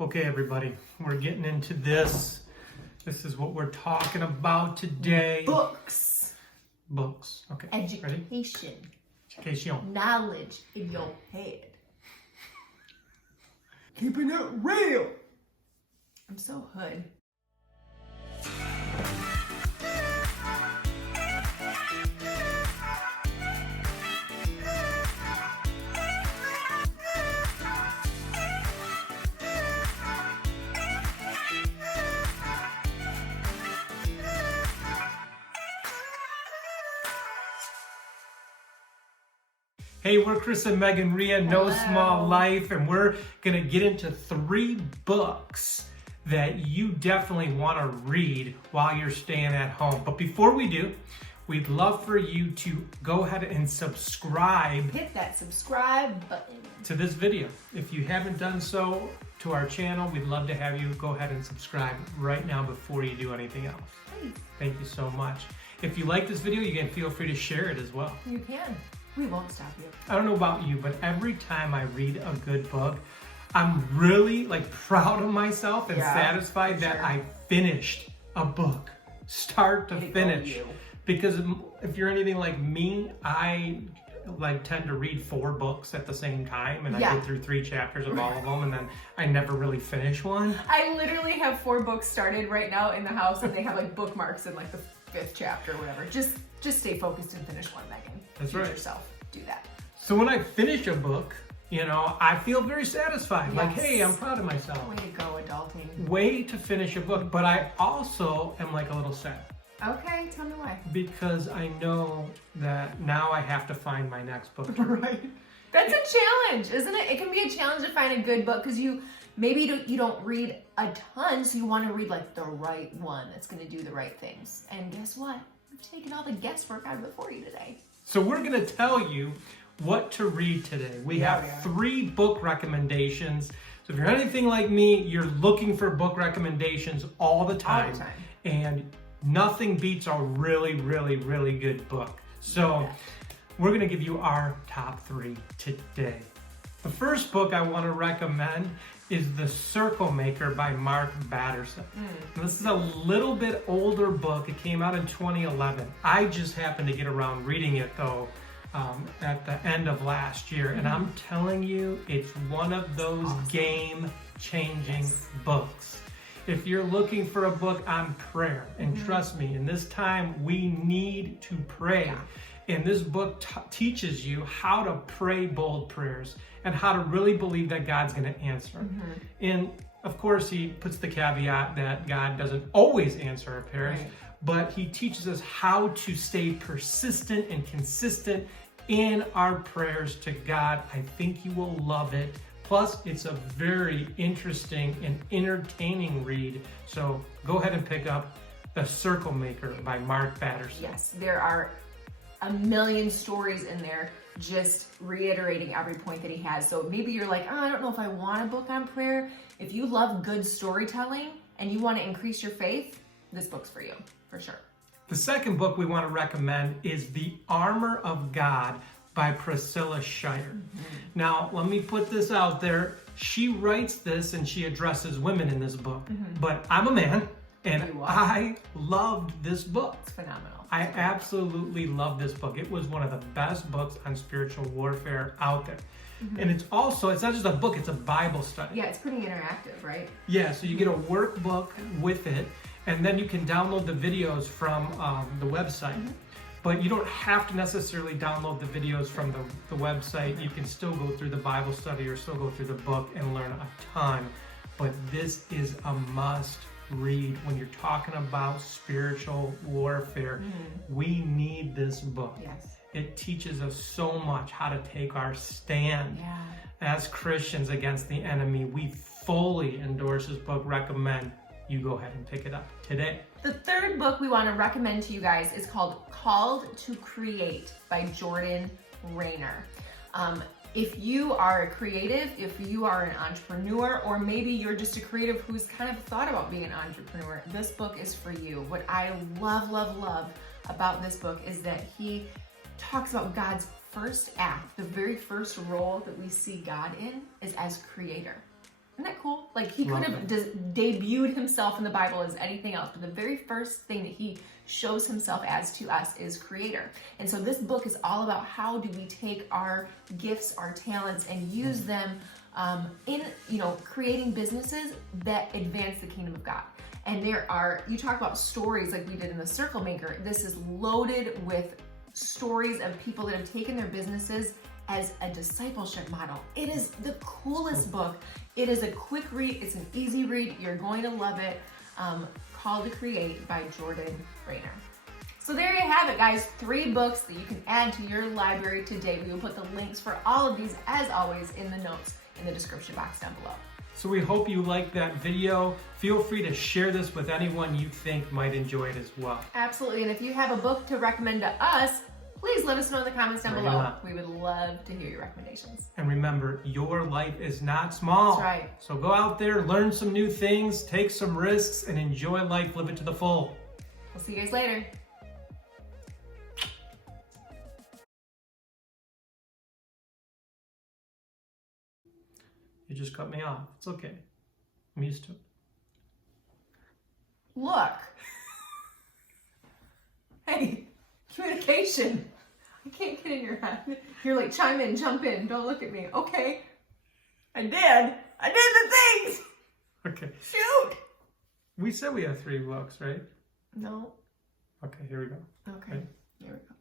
Okay, everybody, we're getting into this. This is what we're talking about today. Books. Books. Okay. Education. Ready? Education. Knowledge in your head. Keeping it real. I'm so hood. Hey, we're Chris and Megan Ria, No Hello. Small Life, and we're going to get into 3 books that you definitely want to read while you're staying at home. But before we do, we'd love for you to go ahead and subscribe. Hit that subscribe button To this video. If you haven't done so to our channel, we'd love to have you go ahead and subscribe right now before you do anything else. Please. Thank you so much. If you like this video, you can feel free to share it as well. You can. We won't stop you. I don't know about you, but every time I read a good book, I'm really proud of myself and satisfied that I finished a book, start to finish. Because if you're anything like me, I tend to read 4 books at the same time, and I get through 3 chapters of all of them, and then I never really finish one. I literally have 4 books started right now in the house, and they have bookmarks in the 5th chapter or whatever. Just stay focused and finish one, Megan. That's Teach right. yourself. Do that. So when I finish a book, I feel very satisfied. Yes. Hey, I'm proud of myself. Way to go, adulting. Way to finish a book, but I also am a little sad. Okay, tell me why. Because I know that now I have to find my next book. Right. That's a challenge, isn't it? It can be a challenge to find a good book because you don't read a ton, so you want to read the right one that's going to do the right things. And guess what? We've taken all the guesswork out of it for you today. So we're going to tell you what to read today. We have 3 book recommendations. So if you're anything like me, you're looking for book recommendations all the time. All the time. And nothing beats a really, really, really good book. So we're going to give you our top 3 today. The first book I want to recommend is The Circle Maker by Mark Batterson. This is a little bit older book. It came out in 2011. I just happened to get around reading it though at the end of last year. And I'm telling you, it's one of those game-changing books. If you're looking for a book on prayer, and trust me, in this time we need to pray. And this book teaches you how to pray bold prayers and how to really believe that God's going to answer. And of course, he puts the caveat that God doesn't always answer our prayers, but he teaches us how to stay persistent and consistent in our prayers to God. I think you will love it. Plus, it's a very interesting and entertaining read. So go ahead and pick up The Circle Maker by Mark Batterson. Yes, there are a million stories in there just reiterating every point that he has. So maybe you're like, I don't know if I want a book on prayer. If you love good storytelling and you want to increase your faith, this book's for you, for sure. The second book we want to recommend is The Armor of God by Priscilla Shirer. Now, let me put this out there. She writes this and she addresses women in this book, but I'm a man and I loved this book. It's phenomenal. I absolutely love this book. It was one of the best books on spiritual warfare out there. And it's not just a book, it's a Bible study. Yeah, it's pretty interactive, right? Yeah, so you get a workbook with it, and then you can download the videos from the website. But you don't have to necessarily download the videos from the website. You can still go through the Bible study or still go through the book and learn a ton. But this is a must read when you're talking about spiritual warfare. We need this book. Yes. It teaches us so much how to take our stand as Christians against the enemy. We fully endorse this book, recommend you go ahead and pick it up today. The third book we want to recommend to you guys is called Called to Create by Jordan Rayner. If you are a creative, if you are an entrepreneur, or maybe you're just a creative who's kind of thought about being an entrepreneur, this book is for you. What I love, love, love about this book is that he talks about God's first act, the very first role that we see God in is as creator. Isn't that cool? Like he Love could have debuted himself in the Bible as anything else, but the very first thing that he shows himself as to us is creator. And so this book is all about how do we take our gifts, our talents, and use them in, creating businesses that advance the kingdom of God. And you talk about stories like we did in the Circle Maker. This is loaded with stories of people that have taken their businesses as a discipleship model. It is the coolest book. It is a quick read. It's an easy read. You're going to love it. Called to Create by Jordan Rayner. So there you have it, guys. 3 books that you can add to your library today. We will put the links for all of these, as always, in the notes in the description box down below. So we hope you liked that video. Feel free to share this with anyone you think might enjoy it as well. Absolutely. And if you have a book to recommend to us, please let us know in the comments down Bring below. it up. We would love to hear your recommendations. And remember, your life is not small. That's right. So go out there, learn some new things, take some risks, and enjoy life. Live it to the full. We'll see you guys later. You just cut me off. It's okay. I'm used to it. Look. Hey, communication. I can't get in your head. You're like, chime in, jump in. Don't look at me. Okay. I did the things. Okay. Shoot. We said we have 3 books, right? No. Okay, here we go. Okay. Right. Here we go.